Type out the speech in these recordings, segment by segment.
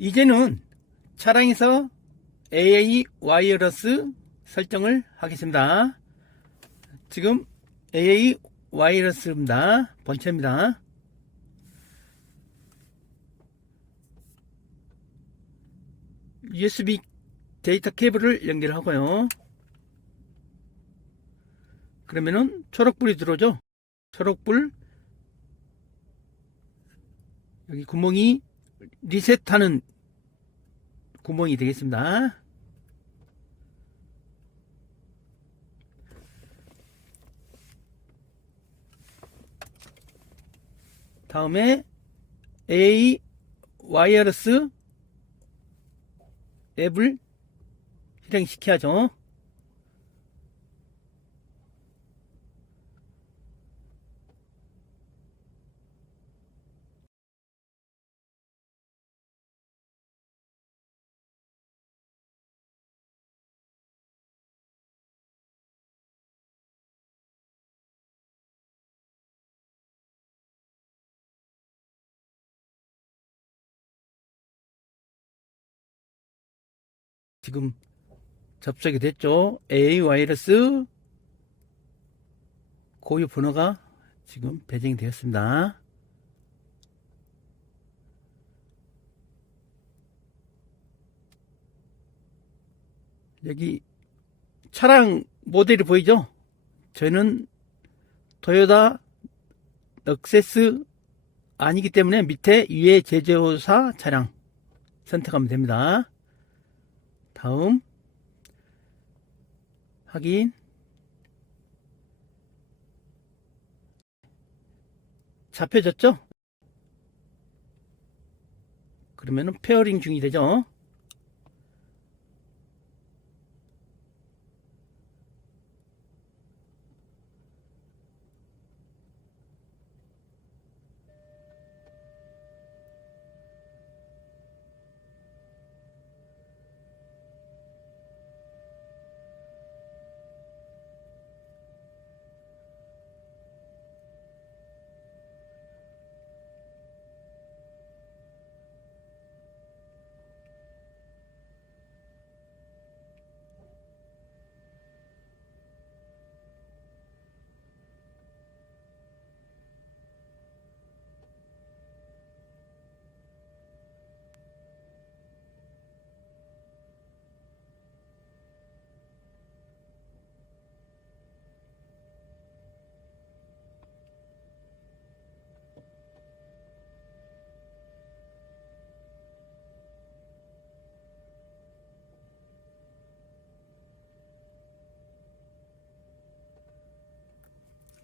이제는 차량에서 AA 와이어러스 설정을 하겠습니다. 지금 AA 와이어러스입니다. 본체입니다. USB 데이터 케이블을 연결하고요. 그러면은 초록불이 들어오죠. 초록불, 여기 구멍이 리셋하는 구멍이 되겠습니다. 다음에 AA 와이어러스 앱을 실행시켜야죠. 지금 접속이 됐죠. AA 와이어러스 고유 번호가 지금 배정이 되었습니다. 여기 차량 모델이 보이죠? 저희는 토요타 럭세스 아니기 때문에 밑에 위에 제조사 차량 선택하면 됩니다. 다음 확인. 잡혀졌죠? 그러면은 페어링 중이 되죠.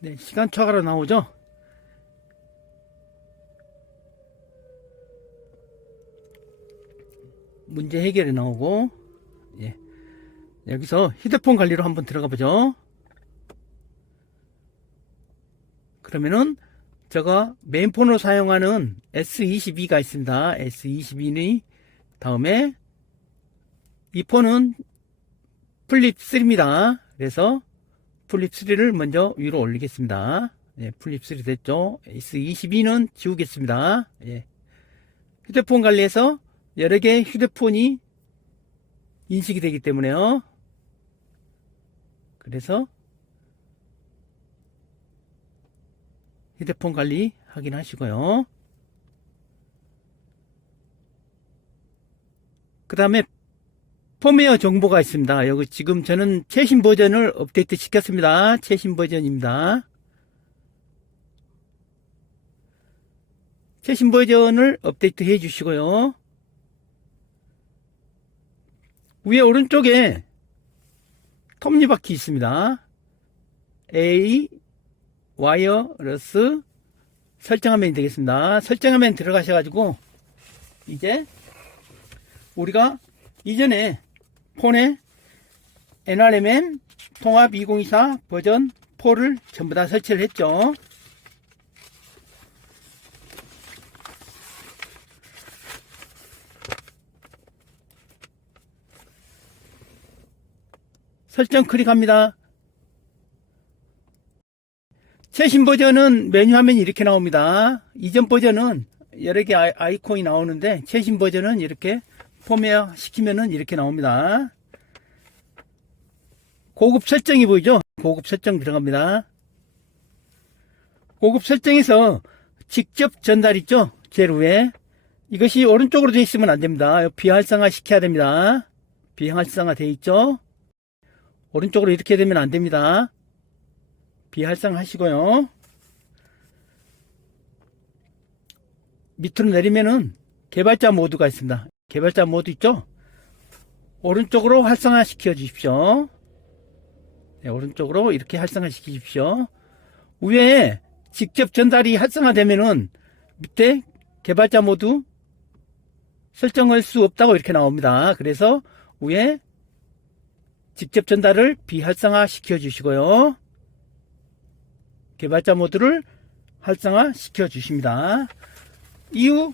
네, 시간 초과로 나오죠. 문제 해결이 나오고, 예. 여기서 휴대폰 관리로 한번 들어가 보죠. 그러면은 제가 메인폰으로 사용하는 S22가 있습니다. S22는 다음에 이 폰은 플립 3입니다. 그래서 플립 3를 먼저 위로 올리겠습니다. 예, 플립 3 됐죠. S22는 지우겠습니다. 예. 휴대폰 관리해서 여러 개의 휴대폰이 인식이 되기 때문에요. 그래서 휴대폰 관리 확인하시고요. 그 다음에 펌웨어 정보가 있습니다. 여기 지금 저는 최신 버전을 업데이트 시켰습니다. 최신 버전입니다. 최신 버전을 업데이트 해 주시고요. 위에 오른쪽에 톱니바퀴 있습니다. A 와이어러스 설정화면이 되겠습니다. 설정화면 들어가셔가지고 이제 우리가 이전에 폰에 NRMN 통합 2024 버전 4를 전부 다 설치를 했죠. 설정 클릭합니다. 최신 버전은 메뉴 화면이 이렇게 나옵니다. 이전 버전은 여러 개 아이콘이 나오는데 최신 버전은 이렇게 폼웨어 시키면은 이렇게 나옵니다. 고급 설정이 보이죠? 고급 설정 들어갑니다. 고급 설정에서 직접 전달 있죠? 제일 위에. 이것이 오른쪽으로 되어 있으면 안 됩니다. 비활성화 시켜야 됩니다. 비활성화 되어 있죠? 오른쪽으로 이렇게 되면 안 됩니다. 비활성화 하시고요. 밑으로 내리면은 개발자 모드가 있습니다. 개발자 모드 있죠? 오른쪽으로 활성화 시켜 주십시오. 네, 오른쪽으로 이렇게 활성화 시키십시오. 위에 직접 전달이 활성화되면은 밑에 개발자 모드 설정할 수 없다고 이렇게 나옵니다. 그래서 위에 직접 전달을 비활성화 시켜 주시고요. 개발자 모드를 활성화 시켜 주십니다. 이후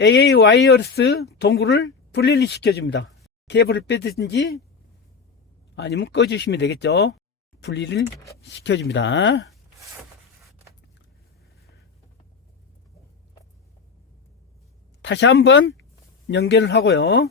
AA 와이어리스 동굴을 분리를 시켜줍니다. 케이블을 빼든지 아니면 꺼주시면 되겠죠. 분리를 시켜줍니다. 다시 한번 연결을 하고요.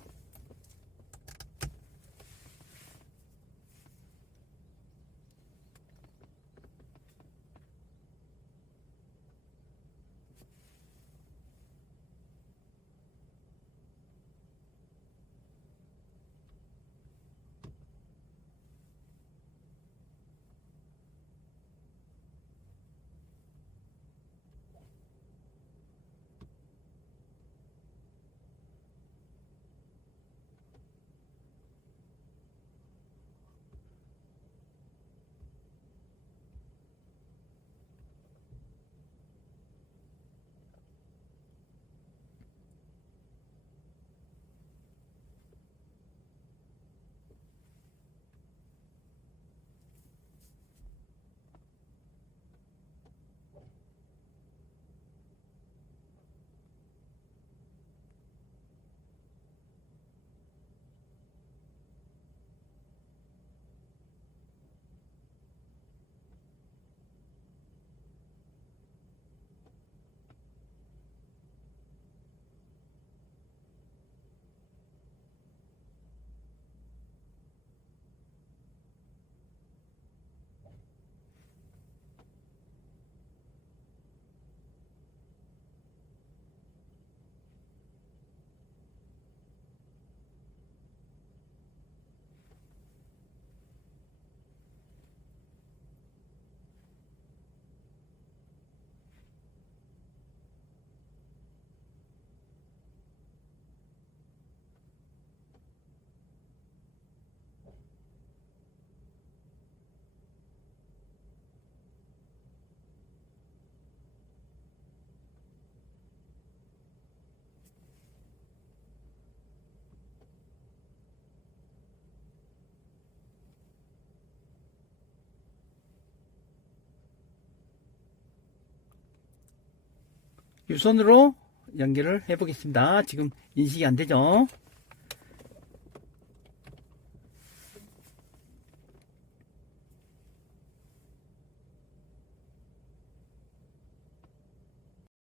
유선으로 연결을 해 보겠습니다. 지금 인식이 안 되죠?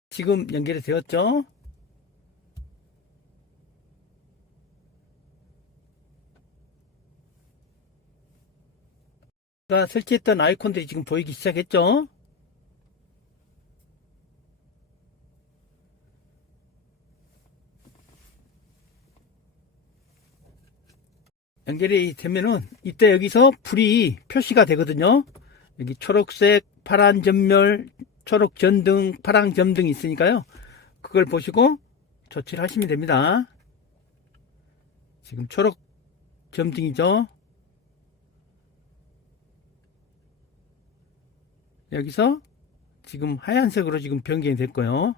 지금 연결이 되었죠? 제가 설치했던 아이콘들이 지금 보이기 시작했죠? 연결이 되면은 이때 여기서 불이 표시가 되거든요. 여기 초록색, 파란 점멸, 초록 전등, 파랑 점등이 있으니까요. 그걸 보시고 조치를 하시면 됩니다. 지금 초록 점등이죠. 여기서 지금 하얀색으로 지금 변경이 됐고요.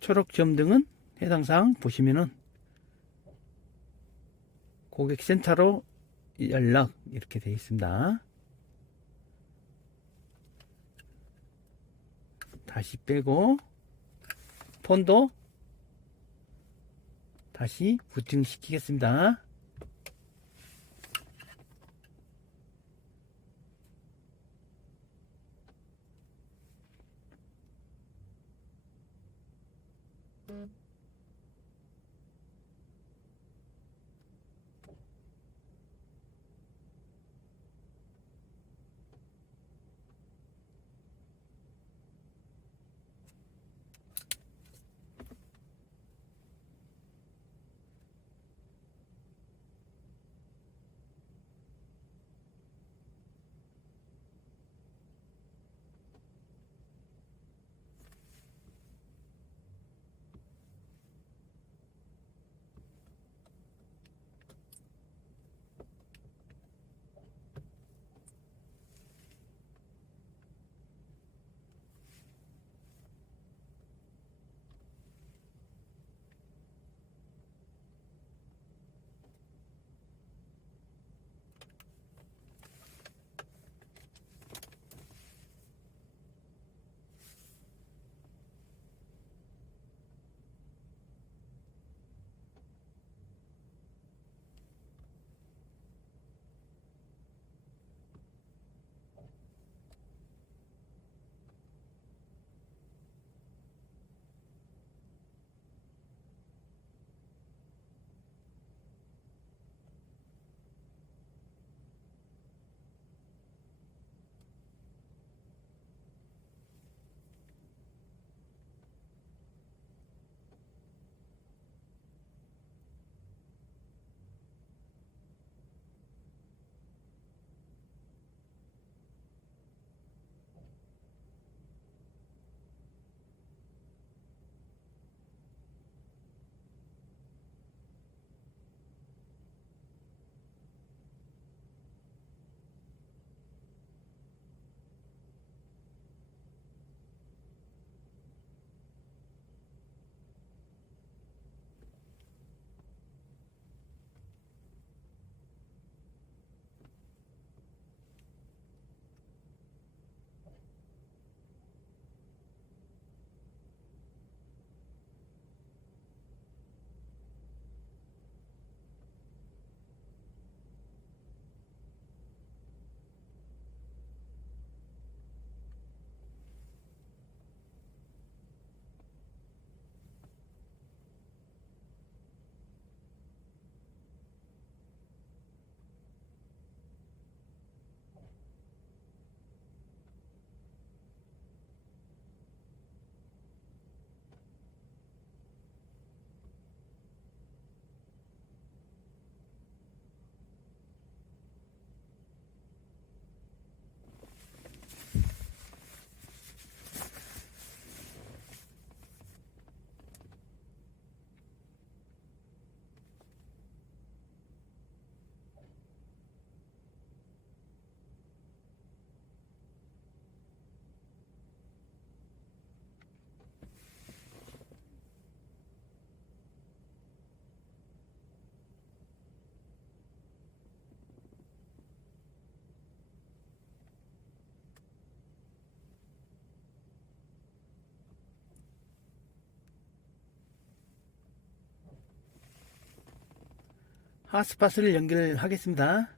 초록 점등은 해당사항 보시면은 고객센터로 연락 이렇게 되어 있습니다. 다시 빼고 폰도 다시 부팅시키겠습니다. 핫스팟을 연결하겠습니다.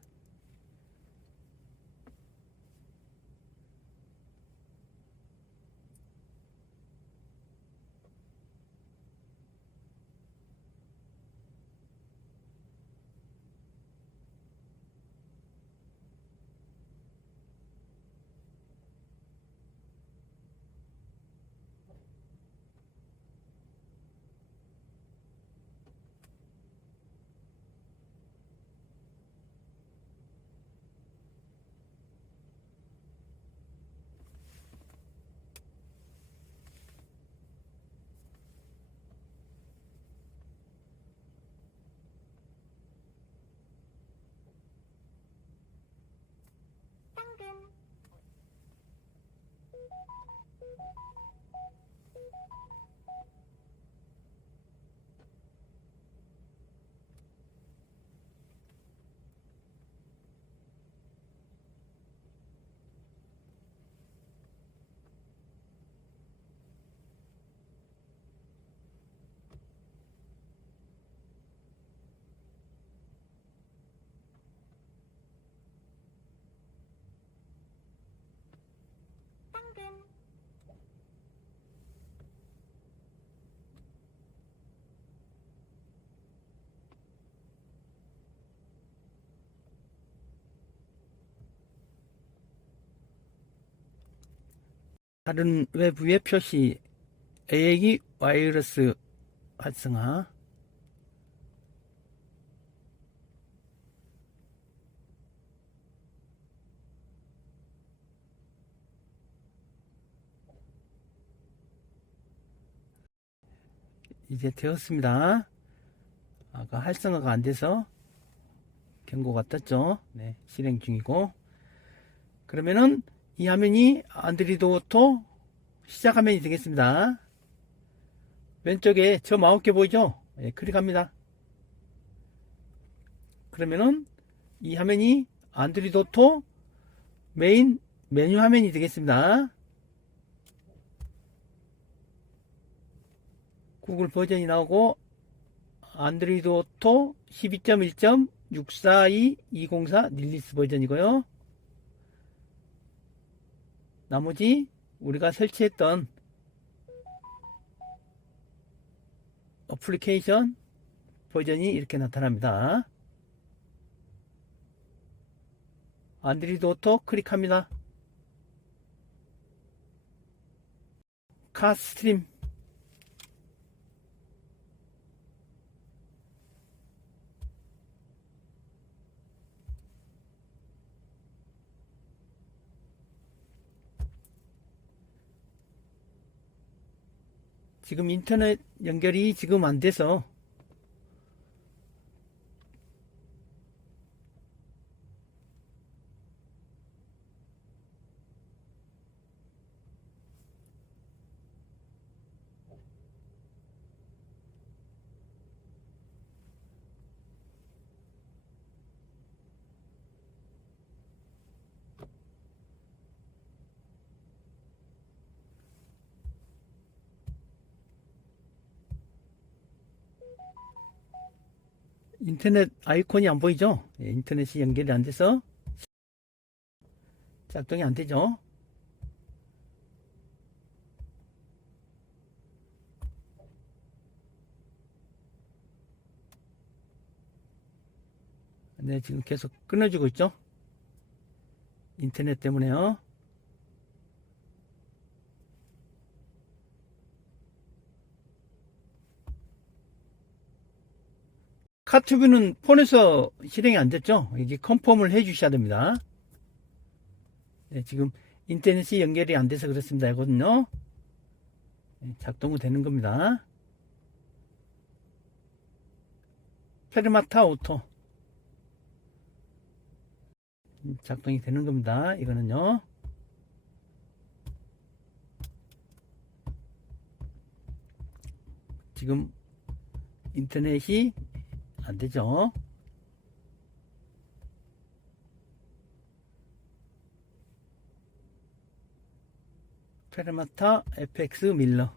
다른 외부의 표시 AA기 와이어러스 활성화. 이제 되었습니다. 아까 활성화가 안 돼서 경고가 떴죠. 네, 실행 중이고. 그러면은 이 화면이 안드로이드 오토 시작 화면이 되겠습니다. 왼쪽에 저 마우스 보이죠? 네, 클릭합니다. 그러면은 이 화면이 안드로이드 오토 메인 메뉴 화면이 되겠습니다. 구글 버전이 나오고 안드로이드 오토 12.1.642.204 릴리스 버전이고요. 나머지 우리가 설치했던 어플리케이션 버전이 이렇게 나타납니다. 안드로이드 오토 클릭합니다. 카스트림 지금 인터넷 연결이 지금 안 돼서 인터넷 아이콘이 안 보이죠? 예, 인터넷이 연결이 안 돼서 작동이 안 되죠? 네, 지금 계속 끊어지고 있죠? 인터넷 때문에요. 카투브는 폰에서 실행이 안 됐죠? 이게 컨펌을 해 주셔야 됩니다. 네, 지금 인터넷이 연결이 안 돼서 그렇습니다. 이거는요. 네, 작동은 되는 겁니다. 페르마타 오토 작동이 되는 겁니다. 이거는요. 지금 인터넷이 안 되죠. 페르마타 FX 밀러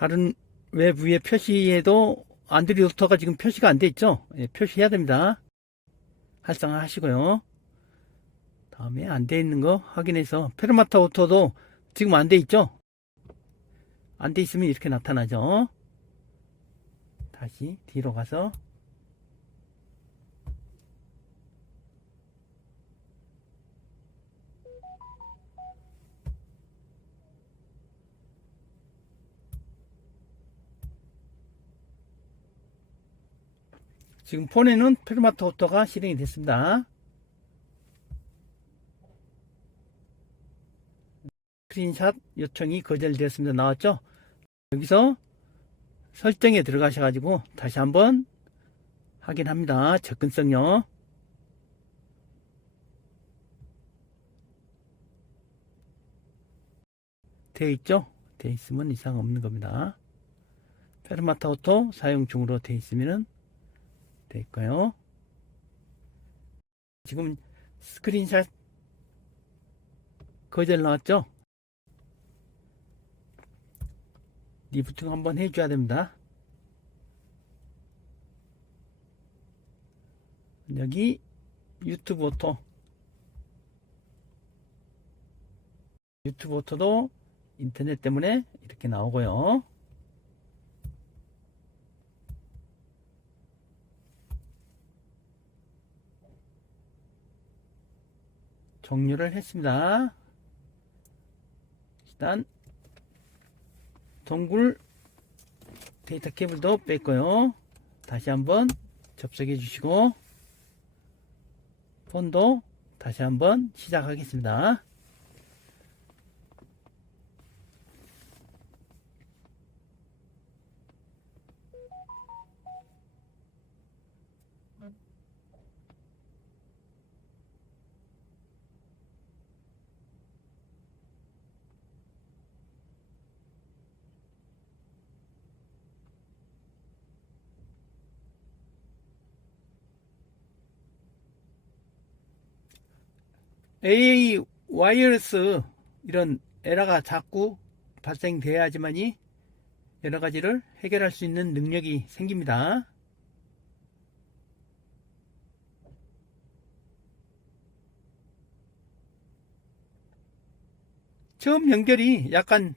다른 외부의 표시에도 안드로이드 오토가 지금 표시가 안 돼 있죠? 예, 표시해야 됩니다. 활성화 하시고요. 다음에 안 돼 있는 거 확인해서 페르마타 오토도 지금 안 돼 있죠? 안 돼 있으면 이렇게 나타나죠. 다시 뒤로 가서 지금 폰에는 페르마타 오토가 실행이 됐습니다. 스크린샷 요청이 거절되었습니다. 나왔죠? 여기서 설정에 들어가셔가지고 다시 한번 확인합니다. 접근성요. 되어 있죠? 되어 있으면 이상 없는 겁니다. 페르마타 오토 사용 중으로 되어 있으면 되어 있고요. 지금 스크린샷 거절 나왔죠? 리부팅 한번 해줘야 됩니다. 여기 유튜브 오토, 유튜브 오토도 인터넷 때문에 이렇게 나오고요. 종료를 했습니다. 일단 동굴 데이터 케이블도 뺐고요. 다시 한번 접속해 주시고 폰도 다시 한번 시작하겠습니다. AA 와이어리스 이런 에러가 자꾸 발생돼야지만이 여러 가지를 해결할 수 있는 능력이 생깁니다. 처음 연결이 약간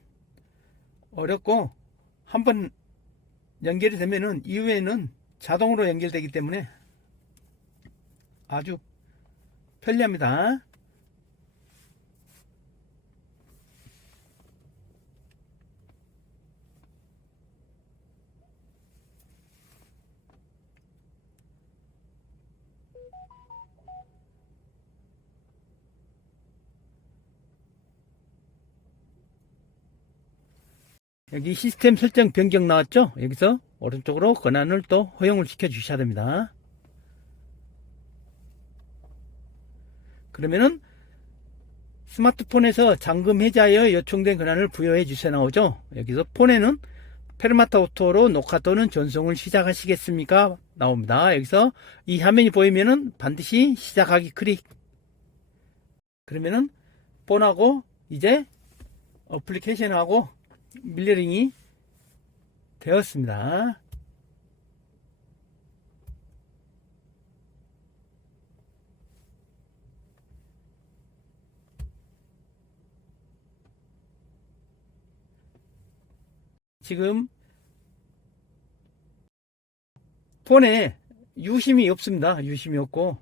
어렵고 한번 연결이 되면은 이후에는 자동으로 연결되기 때문에 아주 편리합니다. 여기 시스템 설정 변경 나왔죠? 여기서 오른쪽으로 권한을 또 허용을 시켜 주셔야 됩니다. 그러면은 스마트폰에서 잠금 해제하여 요청된 권한을 부여해 주세요 나오죠? 여기서 폰에는 페르마타 오토로 녹화 또는 전송을 시작하시겠습니까? 나옵니다. 여기서 이 화면이 보이면은 반드시 시작하기 클릭. 그러면은 폰하고 이제 어플리케이션하고 밀러링이 되었습니다. 지금 폰에 유심이 없습니다. 유심이 없고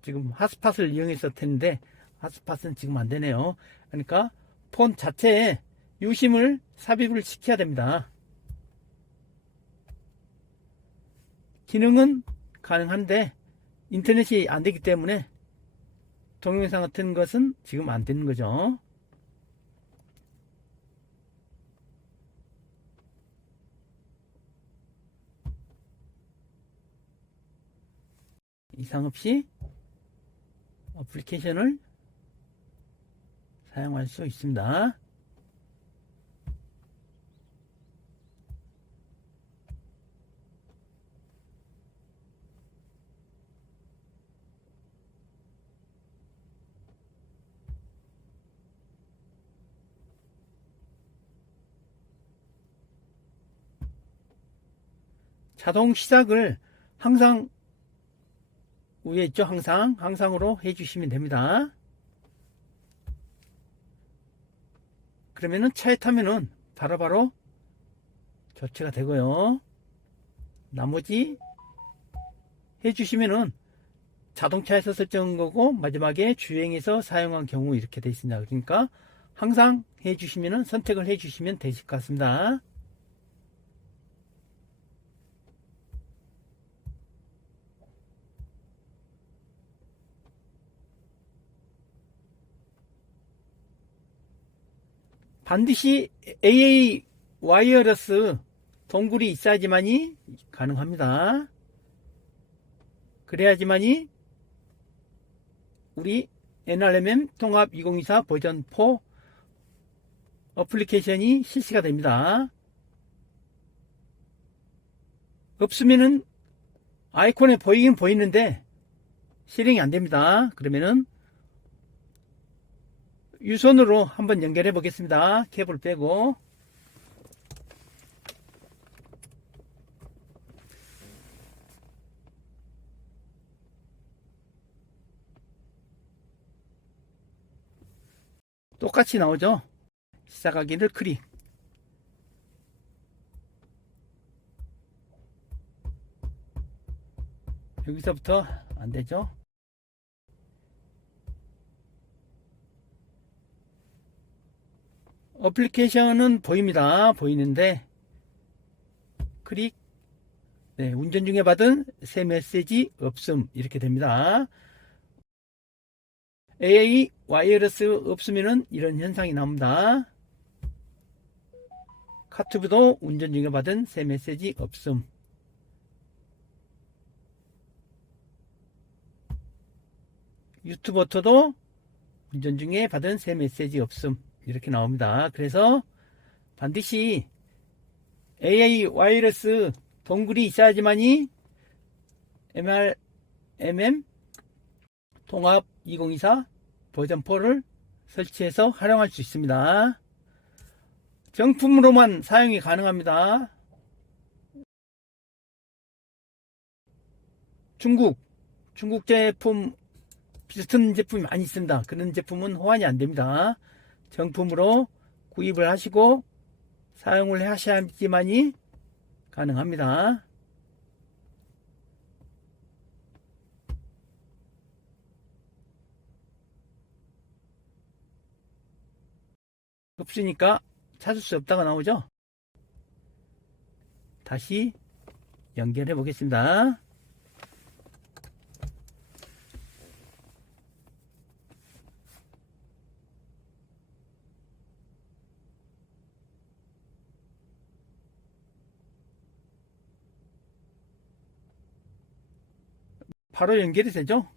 지금 핫스팟을 이용했을 텐데 핫스팟은 지금 안 되네요. 그러니까 폰 자체에 유심을 삽입을 시켜야 됩니다. 기능은 가능한데 인터넷이 안 되기 때문에 동영상 같은 것은 지금 안 되는 거죠. 이상 없이 어플리케이션을 사용할 수 있습니다. 자동 시작을 항상 위에 있죠. 항상으로 해주시면 됩니다. 그러면은 차에 타면은 바로바로 교체가 되고요. 나머지 해주시면은 자동차에서 설정한 거고 마지막에 주행에서 사용한 경우 이렇게 되어 있습니다. 그러니까 항상 해주시면은 선택을 해주시면 되실 것 같습니다. 반드시 AA 와이어러스 동굴이 있어야지만이 가능합니다. 그래야지만이 우리 NRMM 통합 2024 버전 4 어플리케이션이 실시가 됩니다. 없으면은 아이콘에 보이긴 보이는데 실행이 안 됩니다. 그러면은 유선으로 한번 연결해 보겠습니다. 케이블 빼고 똑같이 나오죠. 시작하기를 클릭. 여기서부터 안 되죠. 어플리케이션은 보입니다. 보이는데 클릭. 네, 운전 중에 받은 새 메시지 없음 이렇게 됩니다. AA 와이어러스 없으면은 이런 현상이 나옵니다. 카투브도 운전 중에 받은 새 메시지 없음. 유튜버터도 운전 중에 받은 새 메시지 없음 이렇게 나옵니다. 그래서 반드시 AA 와이어러스 동굴이 있어야지만이 MRMM 통합 2024 버전 4를 설치해서 활용할 수 있습니다. 정품으로만 사용이 가능합니다. 중국 제품 비슷한 제품이 많이 있습니다. 그런 제품은 호환이 안 됩니다. 정품으로 구입을 하시고 사용을 하셔야지만이 가능합니다. 없으니까 찾을 수 없다가 나오죠. 다시 연결해 보겠습니다. 바로 연결이 되죠.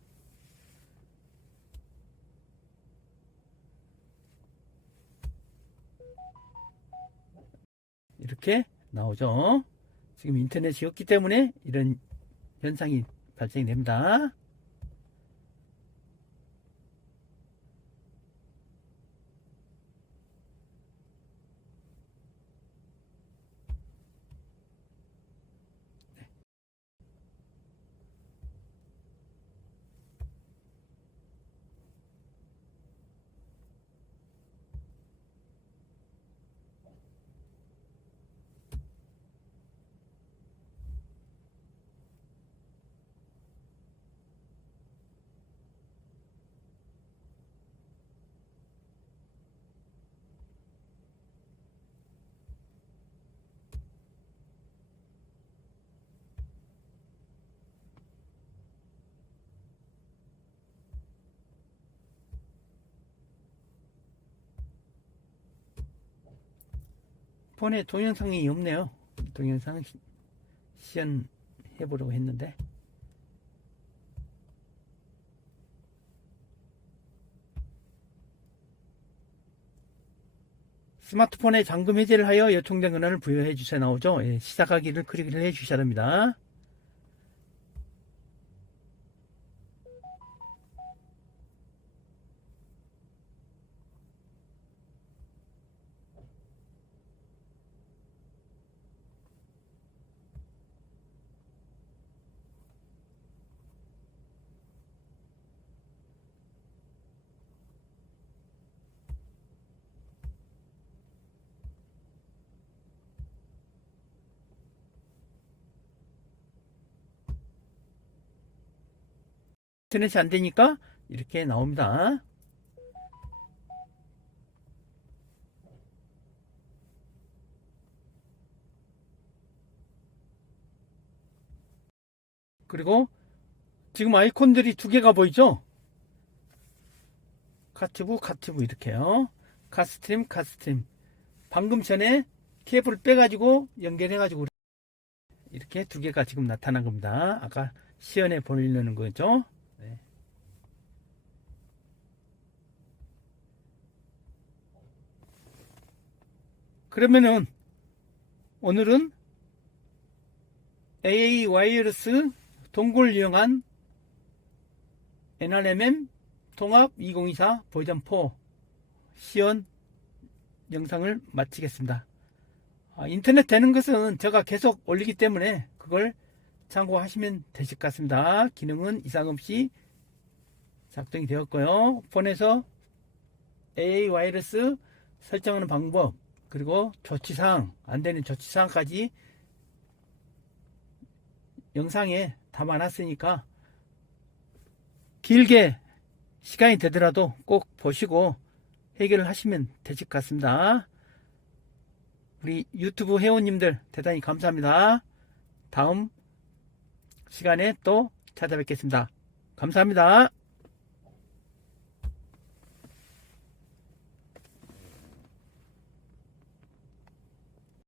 이렇게 나오죠. 지금 인터넷이 없기 때문에 이런 현상이 발생됩니다. 폰에 동영상이 없네요. 동영상 시연 해보려고 했는데 스마트폰에 잠금 해제를 하여 요청된 권한을 부여해 주세요 나오죠. 예, 시작하기를 클릭을 해 주셔야 됩니다. 인터넷이 안 되니까 이렇게 나옵니다. 그리고 지금 아이콘들이 두 개가 보이죠? 카튜브 이렇게요. 카스트림. 방금 전에 케이블을 빼가지고 연결해가지고 이렇게 두 개가 지금 나타난 겁니다. 아까 시연해 보려는 거죠. 네. 그러면은 오늘은 AA 와이어리스 동굴 이용한 NRMM 통합 2024 버전 4 시연 영상을 마치겠습니다. 인터넷 되는 것은 제가 계속 올리기 때문에 그걸 참고하시면 되실 것 같습니다. 기능은 이상 없이 작동이 되었고요. 폰에서 AA 와이어리스 설정하는 방법, 그리고 조치사항, 안되는 조치사항까지 영상에 담아놨으니까 길게 시간이 되더라도 꼭 보시고 해결을 하시면 되실 것 같습니다. 우리 유튜브 회원님들 대단히 감사합니다. 다음 시간에 또 찾아뵙겠습니다. 감사합니다.